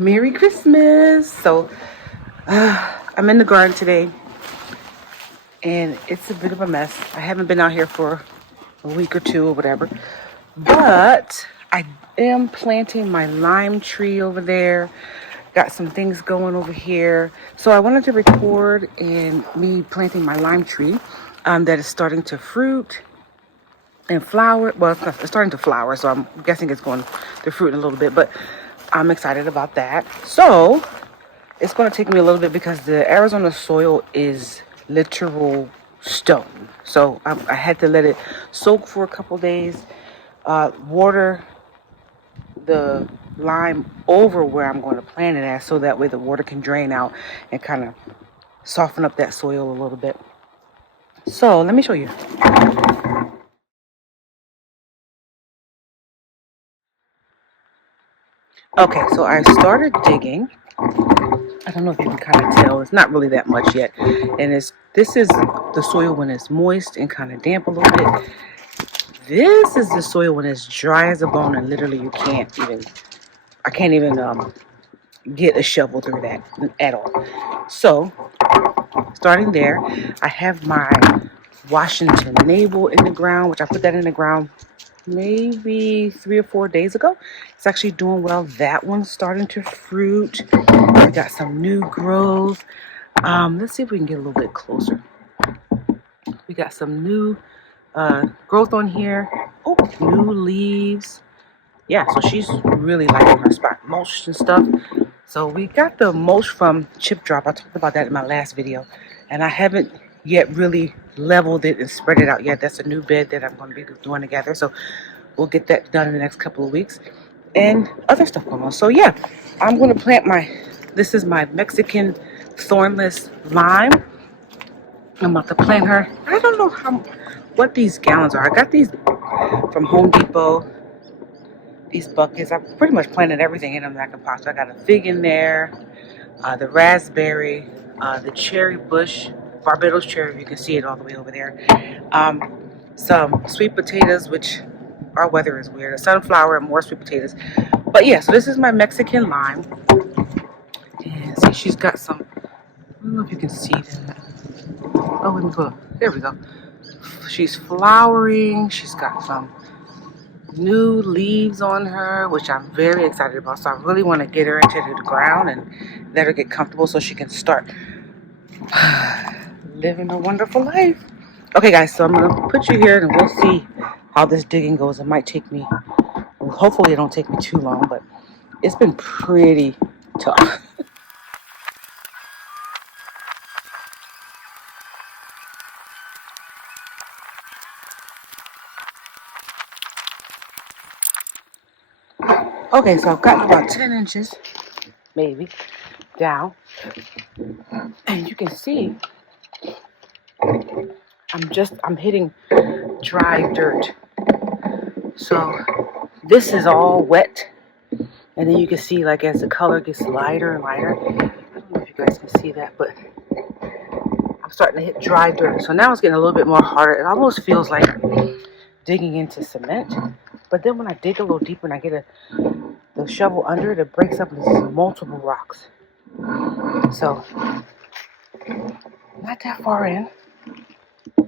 Merry Christmas. I'm in the garden today and it's a bit of a mess. I haven't been out here for a week or two or whatever, but I am planting my lime tree over there. Got some things going over here. So I wanted to record and me planting my lime tree that is starting to fruit and flower. Well, it's starting to flower, so I'm guessing it's going to fruit in a little bit, but I'm excited about that. So it's going to take me a little bit because the Arizona soil is literal stone. So I had to let it soak for a couple days, water the lime over where I'm going to plant it at so that way the water can drain out and kind of soften up that soil a little bit. So let me show you. Okay, so I started digging. I don't know if you can kind of tell. It's not really that much yet. And this is the soil when it's moist and kind of damp a little bit. This is the soil when it's dry as a bone and literally I can't even get a shovel through that at all. So starting there, I have my Washington navel in the ground, which I put that in the ground maybe 3 or 4 days ago. It's actually doing well. That one's starting to fruit. We got some new growth. Let's see if we can get a little bit closer. We got some new growth on here. Oh, new leaves. Yeah, so she's really liking her spot mulch and stuff. So we got the mulch from Chip Drop. I talked about that in my last video. And I haven't yet really leveled it and spread it out yet. That's a new bed that I'm going to be doing together. So we'll get that done in the next couple of weeks. And other stuff going on. So yeah, I'm going to plant this is my Mexican thornless lime. I'm about to plant her. I don't know what these gallons are. I got these from Home Depot. These buckets. I've pretty much planted everything in them that I can possibly. I got a fig in there, the raspberry, the cherry bush, Barbados cherry. You can see it all the way over there. Some sweet potatoes, which our weather is weird. A sunflower and more sweet potatoes. But yeah, so this is my Mexican lime. And see, she's got some. I don't know if you can see that. Oh, let me go. There we go. She's flowering. She's got some new leaves on her, which I'm very excited about. So I really want to get her into the ground and let her get comfortable so she can start living a wonderful life. Okay, guys, so I'm going to put you here and we'll see how this digging goes. It might take me, hopefully it don't take me too long, but it's been pretty tough. Okay, so I've got about 10 inches, maybe, down. And you can see I'm hitting dry dirt. So this is all wet. And then you can see, like, as the color gets lighter and lighter. I don't know if you guys can see that, but I'm starting to hit dry dirt. So now it's getting a little bit more harder. It almost feels like digging into cement. But then when I dig a little deeper and I get the shovel under it, it breaks up into multiple rocks. So, not that far in.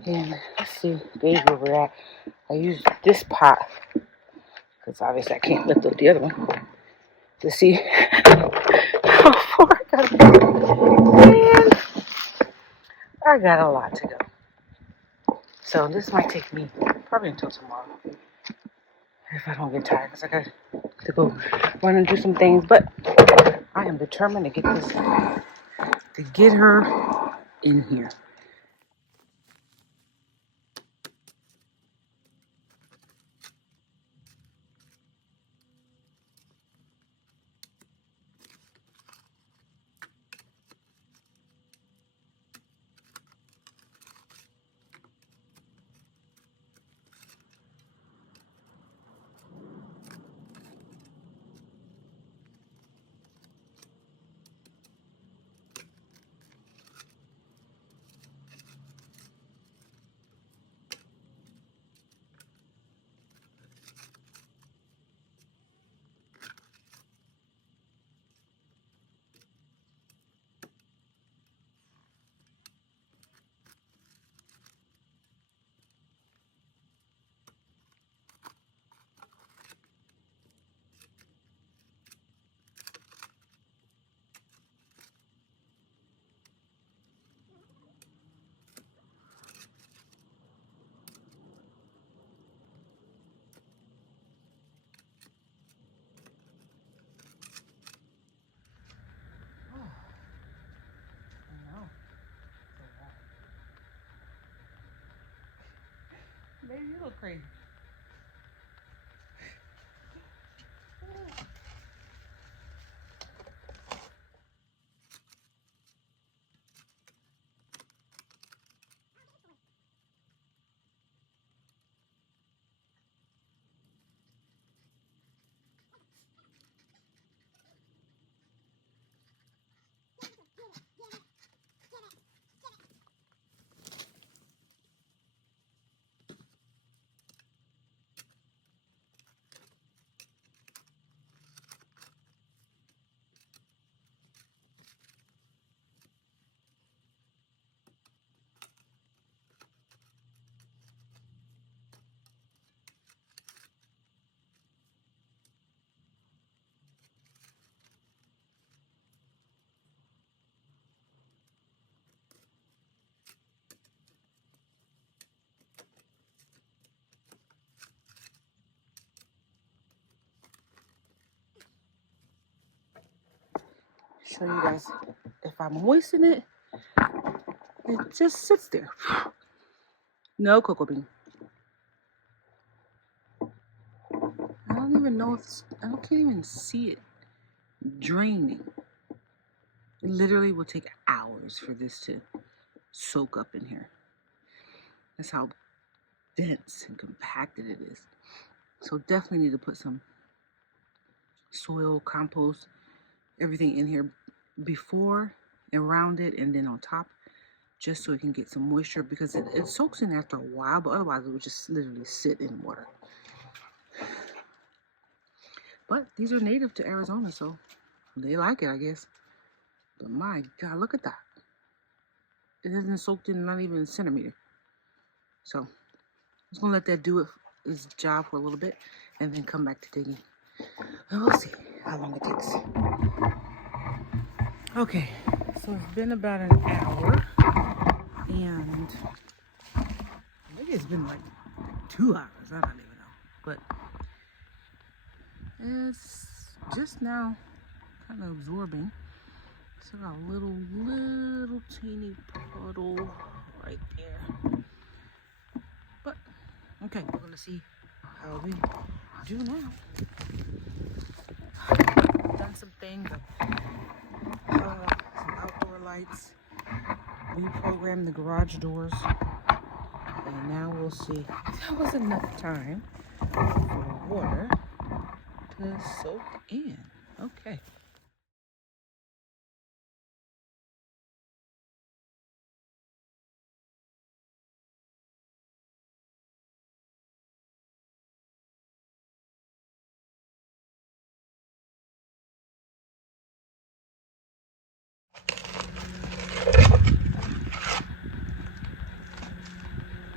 And let's see, gauge where we're at. I used this pot, because obviously I can't lift up the other one, to see how far I gotta go. And I got a lot to go. So this might take me probably until tomorrow, if I don't get tired, because I got to go run and do some things. But I am determined to get her in here. you look crazy. Show you guys, if I moisten it, it just sits there. No cocoa bean. I don't even know if I can't even see it draining. It literally will take hours for this to soak up in here. That's how dense and compacted it is. So definitely need to put some soil, compost, everything in here before, around it, and then on top, just so it can get some moisture, because it soaks in after a while, but otherwise it would just literally sit in water. But these are native to Arizona, so they like it, I guess. But my God, look at that. It hasn't soaked in not even a centimeter. So I'm just gonna let that do its job for a little bit and then come back to digging. And we'll see how long it takes. Okay, so it's been about an hour, and maybe it's been like 2 hours, I don't even know. But it's just now kind of absorbing. So got a little teeny puddle right there. But okay, we're gonna see how we do now. Done some things, some outdoor lights, reprogrammed the garage doors, and now we'll see if there was enough time for the water to soak in. Okay.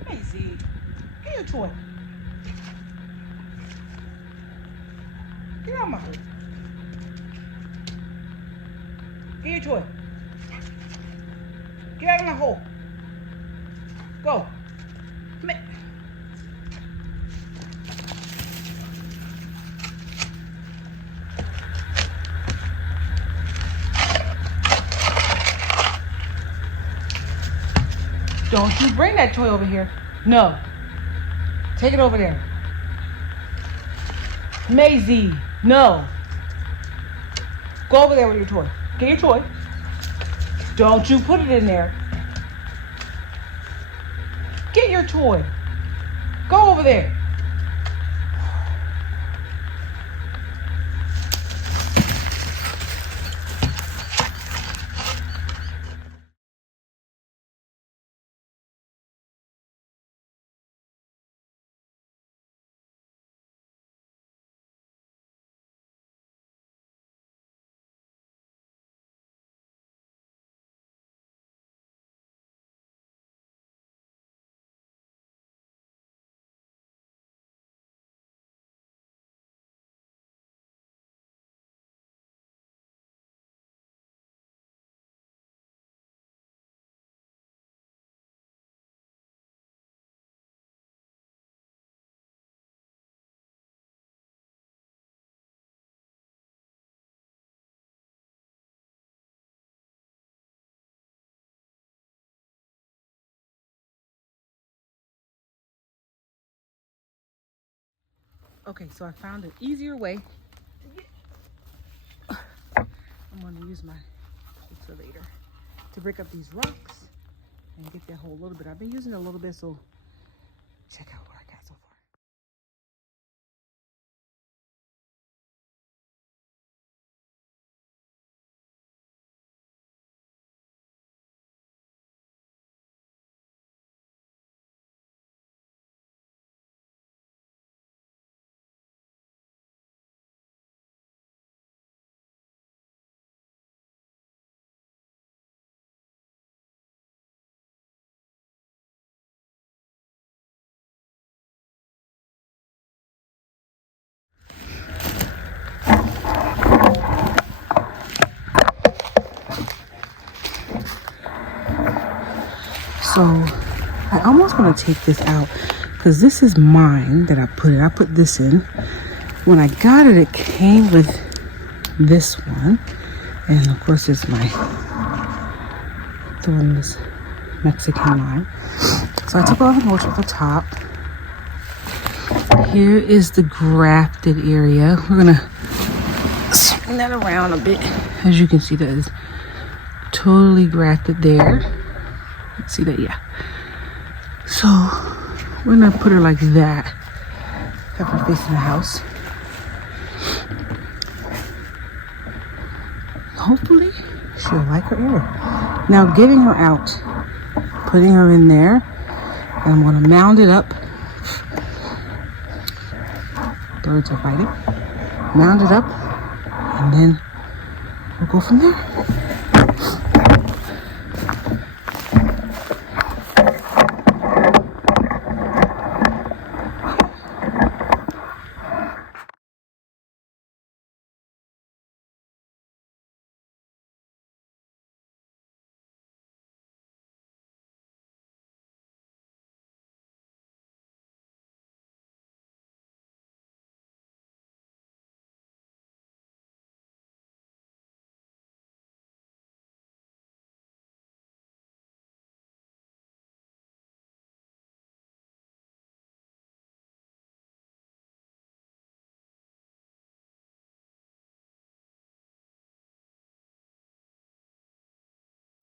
Maisie, get your toy. Get out of my hole. Get your toy. Get out of my hole. Go. Don't you bring that toy over here. No. Take it over there. Maisie, no. Go over there with your toy. Get your toy. Don't you put it in there. Get your toy. Go over there. Okay, so I found an easier way to get. I'm going to use my cultivator to break up these rocks and get that hole a little bit. I've been using it a little bit, so check out where I got so far. So I almost want to take this out because this is mine that I put in. I put this in. When I got it, it came with this one. And of course, it's my throwing this Mexican lime. So I took all the mulch at the top. Here is the grafted area. We're going to swing that around a bit. As you can see, that is totally grafted there. See that? Yeah. So we're gonna put her like that. Have her facing the house. Hopefully she'll like her area. Now getting her out, putting her in there, and I'm gonna mound it up. Birds are fighting. Mound it up, and then we'll go from there.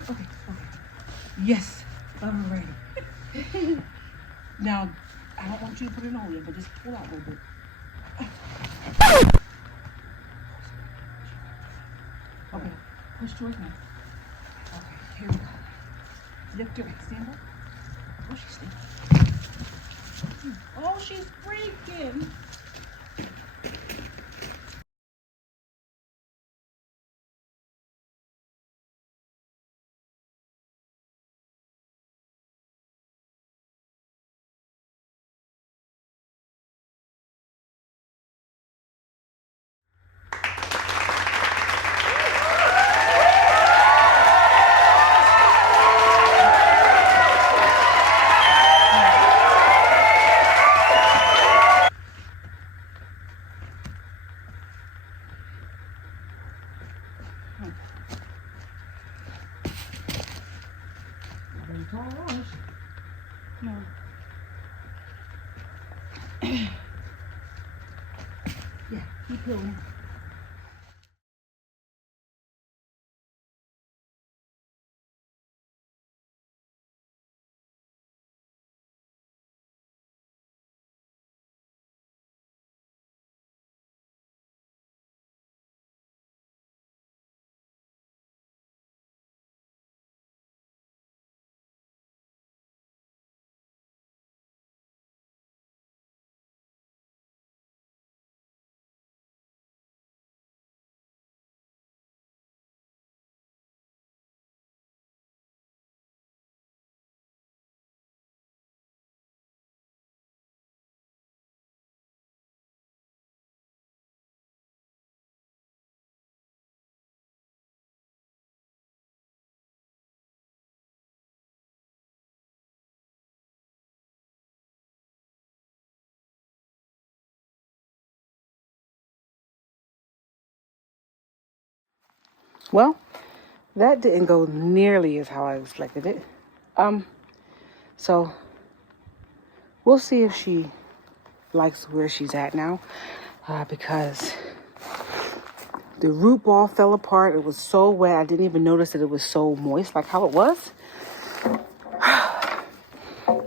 Okay. Yes, I'm ready. Now, I don't want you to put it in all yet, but just pull out a little bit. Okay, push towards me. Okay, here we go. Lift her, stand up. Oh, she's stinking. Oh, she's freaking. No. Yeah, keep going. Well, that didn't go nearly as how I expected it. So we'll see if she likes where she's at now because the root ball fell apart. It was so wet. I didn't even notice that it was so moist like how it was.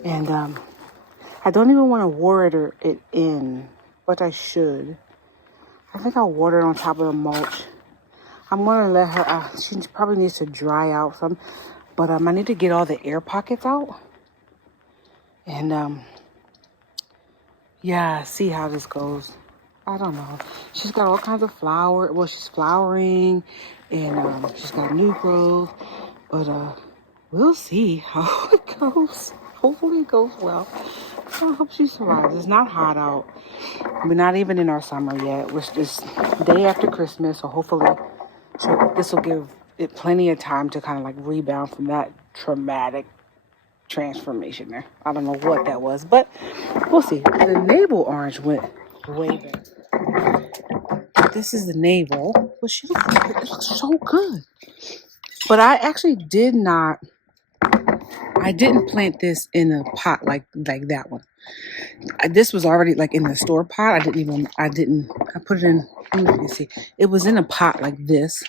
And I don't even want to water it in, but I should. I think I'll water it on top of the mulch. I'm going to let her, she probably needs to dry out some, but I need to get all the air pockets out. And yeah, see how this goes. I don't know. She's got all kinds of flower. Well, she's flowering, and she's got new growth. But we'll see how it goes. Hopefully it goes well. I hope she survives. It's not hot out. We're not even in our summer yet. We're just day after Christmas, so hopefully this will give it plenty of time to kind of like rebound from that traumatic transformation there. I don't know what that was, but we'll see. The navel orange went way better. This is the navel, but it looks so good. But I actually didn't plant this in a pot like that one. This was already like in the store pot. I put it in, let me see. It was in a pot like this,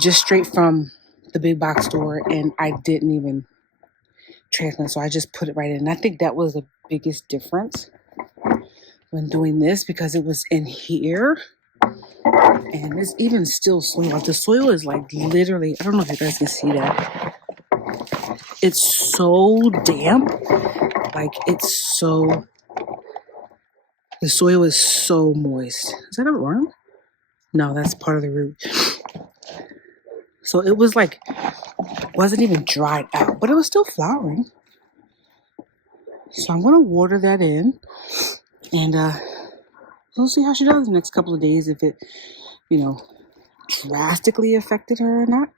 just straight from the big box store, and I didn't even transplant, so I just put it right in. And I think that was the biggest difference when doing this, because it was in here, and it's even still soil. Like the soil is like literally, I don't know if you guys can see that. It's so damp. Like the soil is so moist. Is that a worm? No, that's part of the root. So it was like, wasn't even dried out, but it was still flowering. So I'm going to water that in, and we'll see how she does the next couple of days, if it, drastically affected her or not.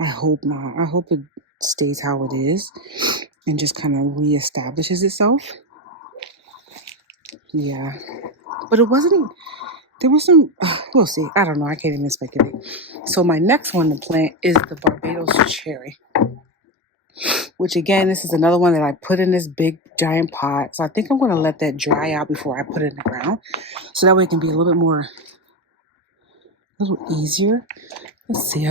I hope not. I hope it stays how it is and just kind of reestablishes itself. Yeah. But it wasn't, there was some, we'll see. I don't know. I can't even speculate. So my next one to plant is the Barbados cherry, which again, this is another one that I put in this big giant pot. So I think I'm going to let that dry out before I put it in the ground, so that way it can be a little easier. Let's see.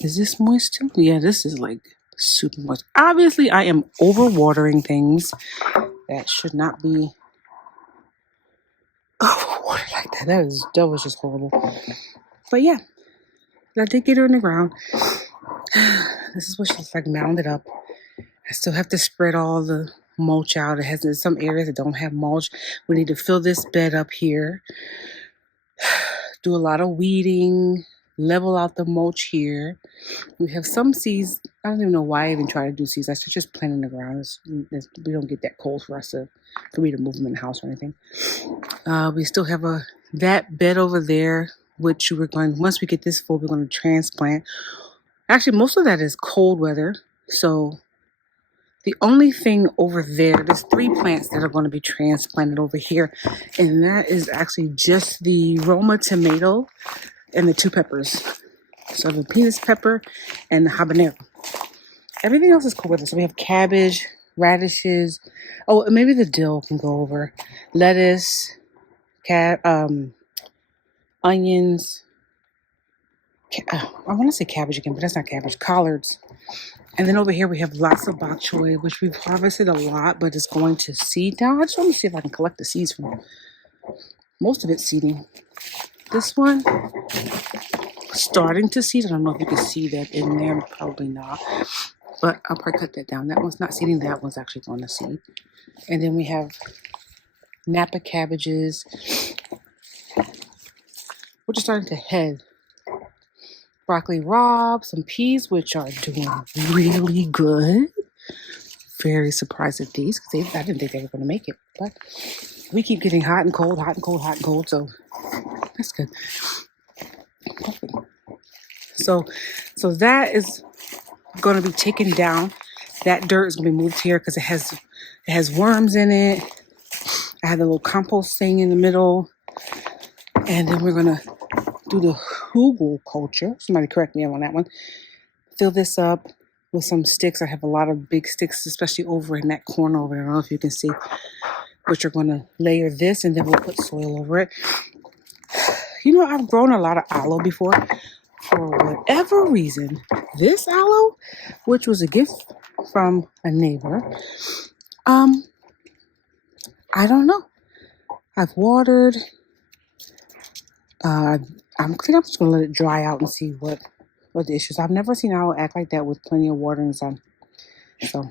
Is this moist too? Yeah, this is like super moist. Obviously, I am overwatering things that should not be overwatered like that. That was just horrible. But yeah, I did get her in the ground. This is what she's like mounded up. I still have to spread all the mulch out. It has some areas that don't have mulch. We need to fill this bed up here. Do a lot of weeding. Level out the mulch here. We have some seeds. I don't even know why I even try to do seeds. I should just plant in the ground. We don't get that cold for me to move them in the house or anything. We still have that bed over there, which once we get this full, we're going to transplant. Actually, most of that is cold weather. So the only thing over there's 3 plants that are going to be transplanted over here. And that is actually just the Roma tomato and the 2 peppers. So the penis pepper and the habanero. Everything else is cool with it. So we have cabbage, radishes. Oh, maybe the dill can go over. Lettuce, onions. I want to say cabbage again, but that's not cabbage. Collards. And then over here we have lots of bok choy, which we've harvested a lot, but it's going to seed now. I just want to see if I can collect the seeds from it. Most of it's seeding. This one, starting to seed. I don't know if you can see that in there. Probably not. But I'll probably cut that down. That one's not seeding. That one's actually going to seed. And then we have Napa cabbages, which are starting to head. Broccoli rabe, some peas, which are doing really good. Very surprised at these, because I didn't think they were going to make it. But we keep getting hot and cold, hot and cold, hot and cold, so that's good. Perfect. So that is going to be taken down. That dirt is going to be moved here because it has worms in it. I have the little compost thing in the middle. And then we're going to do the hugel culture. Somebody correct me on that one. Fill this up with some sticks. I have a lot of big sticks, especially over in that corner over there. I don't know if you can see, but you're going to layer this and then we'll put soil over it. You know, I've grown a lot of aloe before. For whatever reason, this aloe, which was a gift from a neighbor, I don't know. I've watered. I think I'm just gonna let it dry out and see what the issues. I've never seen aloe act like that with plenty of water and sun. So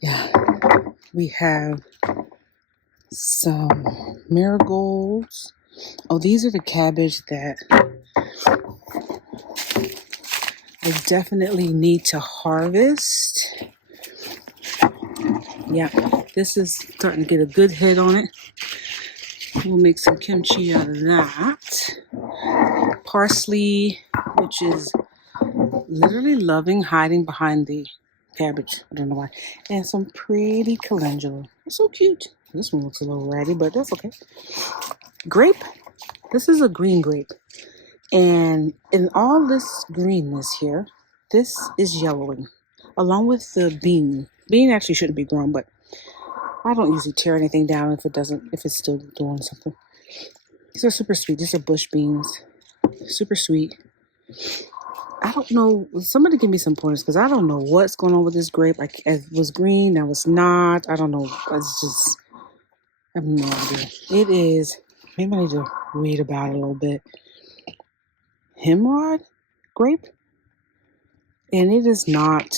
yeah, we have some marigolds. Oh, these are the cabbage that I definitely need to harvest. Yeah, this is starting to get a good head on it. We'll make some kimchi out of that. Parsley, which is literally loving hiding behind the cabbage. I don't know why. And some pretty calendula. It's so cute. This one looks a little ratty, but that's okay. Grape. This is a green grape. And in all this greenness here, this is yellowing. Along with the bean. Bean actually shouldn't be grown, but I don't usually tear anything down if it's still doing something. These are super sweet. These are bush beans. Super sweet. I don't know. Somebody give me some pointers because I don't know what's going on with this grape. It was green. Now it's not. I don't know. It's just, I have no idea. It is, maybe I need to read about it a little bit. Hemorrhoid grape? And it is not.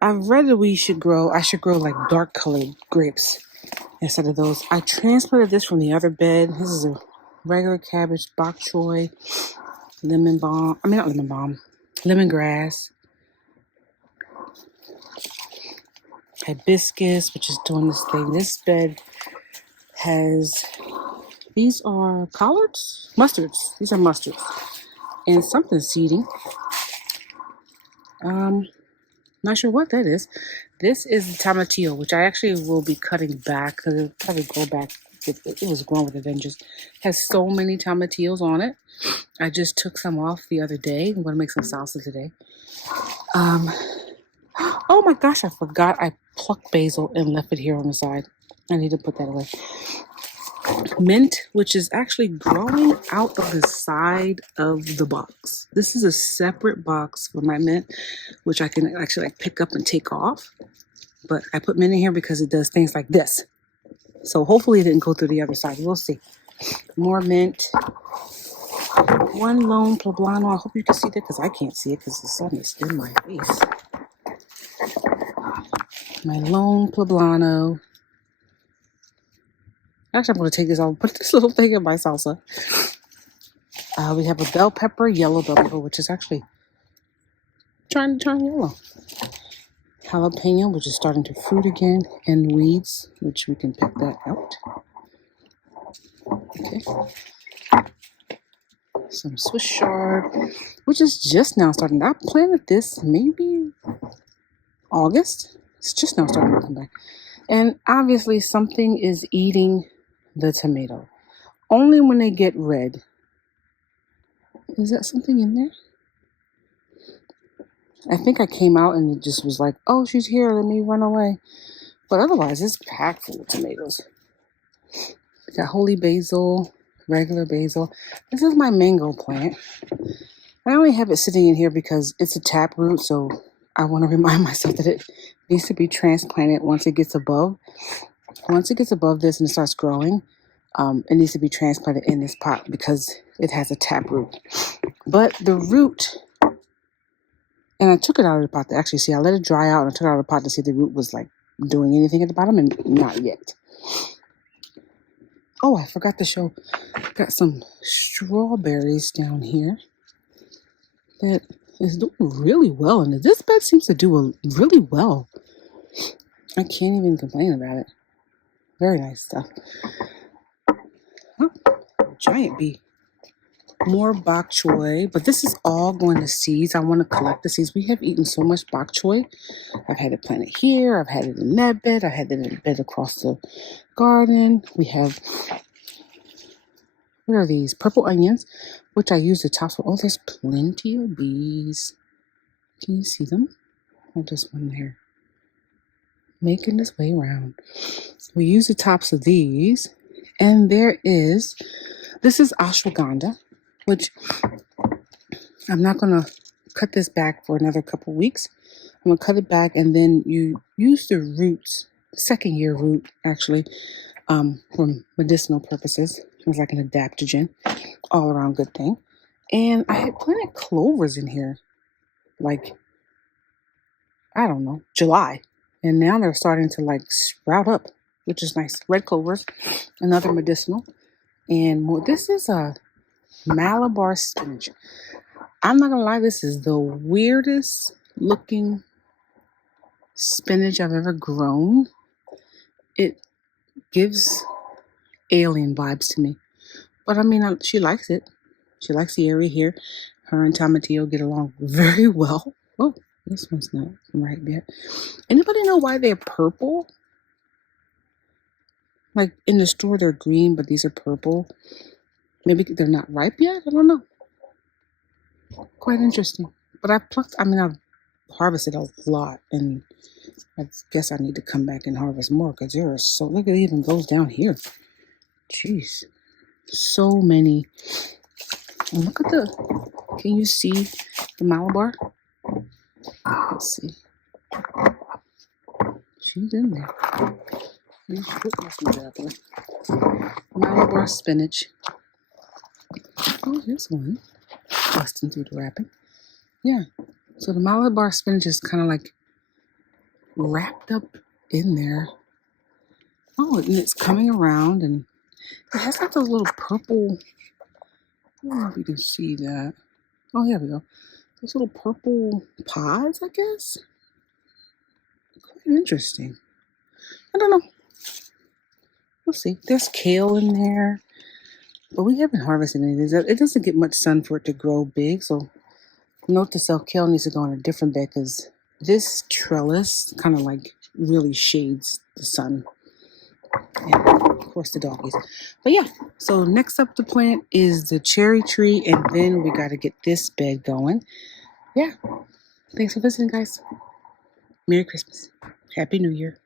I've read that I should grow like dark colored grapes instead of those. I transplanted this from the other bed. This is a regular cabbage, bok choy, lemongrass, hibiscus, which is doing this thing. This bed has, these are collards? Mustards. These are mustards. And something seeding. Not sure what that is. This is tomatillo, which I actually will be cutting back because it'll probably go back. It was grown with a vengeance. Has so many tomatillos on it. I just took some off the other day. I'm going to make some salsa today. Oh my gosh, I forgot I plucked basil and left it here on the side. I need to put that away. Mint, which is actually growing out of the side of the box. This is a separate box for my mint, which I can actually pick up and take off. But I put mint in here because it does things like this. So hopefully it didn't go through the other side. We'll see. More mint. One lone poblano. I hope you can see that because I can't see it because the sun is in my face. My lone poblano. Actually, I'm going to take this off, put this little thing in my salsa. We have a bell pepper, yellow bell pepper, which is actually trying to turn yellow. Jalapeno, which is starting to fruit again, and weeds, which we can pick that out. Okay. Some Swiss chard, which is just now starting. I planted this maybe August. It's just now starting to come back. And obviously something is eating the tomato. Only when they get red. Is that something in there? I think I came out and it just was like, oh, she's here, let me run away. But otherwise, it's packed full of tomatoes. Got holy basil, regular basil. This is my mango plant. I only have it sitting in here because it's a taproot, so I want to remind myself that it needs to be transplanted once it gets above. Once it gets above this and it starts growing, it needs to be transplanted in this pot because it has a taproot. But the root, and I took it out of the pot to actually see. I let it dry out and I took it out of the pot to see if the root was like doing anything at the bottom, and not yet. Oh, I forgot to show. Got some strawberries down here that is doing really well. And this bed seems to do really well. I can't even complain about it. Very nice stuff. Oh, giant bee. More bok choy, but this is all going to seeds. I want to collect the seeds. We have eaten so much bok choy. I've had it planted here. I've had it in that bed. I had it in a bed across the garden. We have, what are these? Purple onions, which I use to top. Oh, there's plenty of bees. Can you see them? Oh, just one there. Making its way around. We use the tops of these. And this is ashwagandha, which I'm not going to cut this back for another couple weeks. I'm going to cut it back, and then you use the roots, second year root actually, for medicinal purposes. It's like an adaptogen, all around good thing. And I had planted clovers in here, like, I don't know, July. And now they're starting to like sprout up, which is nice. Red clovers, another medicinal. And more. This is a Malabar spinach. I'm not gonna lie, this is the weirdest looking spinach I've ever grown. It gives alien vibes to me. But I mean, she likes it. She likes the area here. Her and Tomatillo get along very well. Oh, this one's not ripe yet. Anybody know why they're purple? Like in the store, they're green, but these are purple. Maybe they're not ripe yet? I don't know. Quite interesting. But I've harvested a lot, and I guess I need to come back and harvest more because there are so, look, it even goes down here. Jeez. So many. And look at can you see the Malabar? Let's see. She's in there. Malabar spinach. Oh, here's one. Busting through the wrapping. Yeah. So the Malabar spinach is kind of like wrapped up in there. Oh, and it's coming around, and it has like those little purple. I don't know if you can see that. Oh, here we go. Those little purple pods, I guess. Quite interesting. I don't know. We'll see. There's kale in there, but we haven't harvested any of this. It doesn't get much sun for it to grow big, so note to self, kale needs to go on a different bed because this trellis kind of like really shades the sun. And of course the doggies. But yeah, so next up to plant is the cherry tree, and then we got to get this bed going. Yeah. Thanks for visiting, guys. Merry Christmas. Happy New Year.